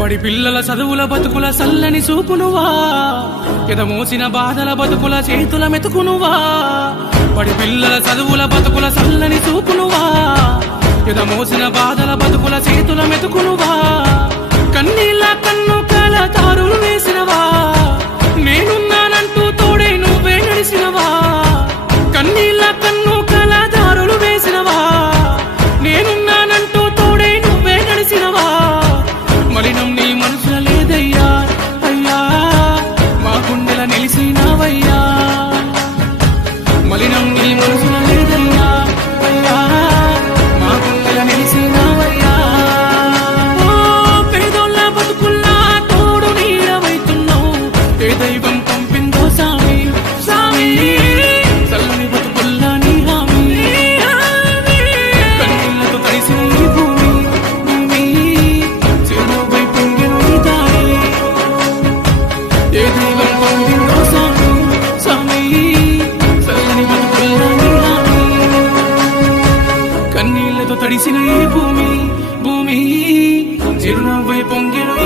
బడి పిల్లల చదువుల బతుకుల సల్లని చూపునువా, ఎదమోసిన బాధల బతుకుల చేతుల మెతుకునువా. బడి పిల్లల చదువుల బతుకుల సల్లని చూపునువా, ఎదమోసిన బాధల బతుకుల చేతుల మెతుకునువా. కన్నీళ్ళ కన్ను కాల తారులు వేసినవా, నేనున్నానంటూ తోడే నువ్వే నడిసినవా. కన్నీళ్ళ కన్ను కాల తారులు వేసినవా, నేనున్నానంటూ తోడే నువ్వే నడిసినవా. మలినం నీ మనసుల లేదయ్యా, అయ్యా మా గుండెల నిలిసినవయ్యా. మలినం నీ మనసుల లేదయ్యా, అయ్యా మా గుండెల నిలిసినవయ్యా. ఓ పేదోళ్ళ బతుకుల్లా తోడు నీడవైతున్నావు, ఏ దైవం పంపిందో సామి సామి. చల్లని బతుకుల్లా నీ హామీ, కన్నీళ్లతో తడిసిన ఈ భూమి భూమి, చిరునవ్వై పొంగెను ఈ దారి. ఏ దైవం పంపిందో సామి సామి, చల్లని బతుకుల్లా నీ హామీ. కన్నీళ్లతో తడిసిన ఈ భూమి భూమి, చిరునవ్వై పొంగెను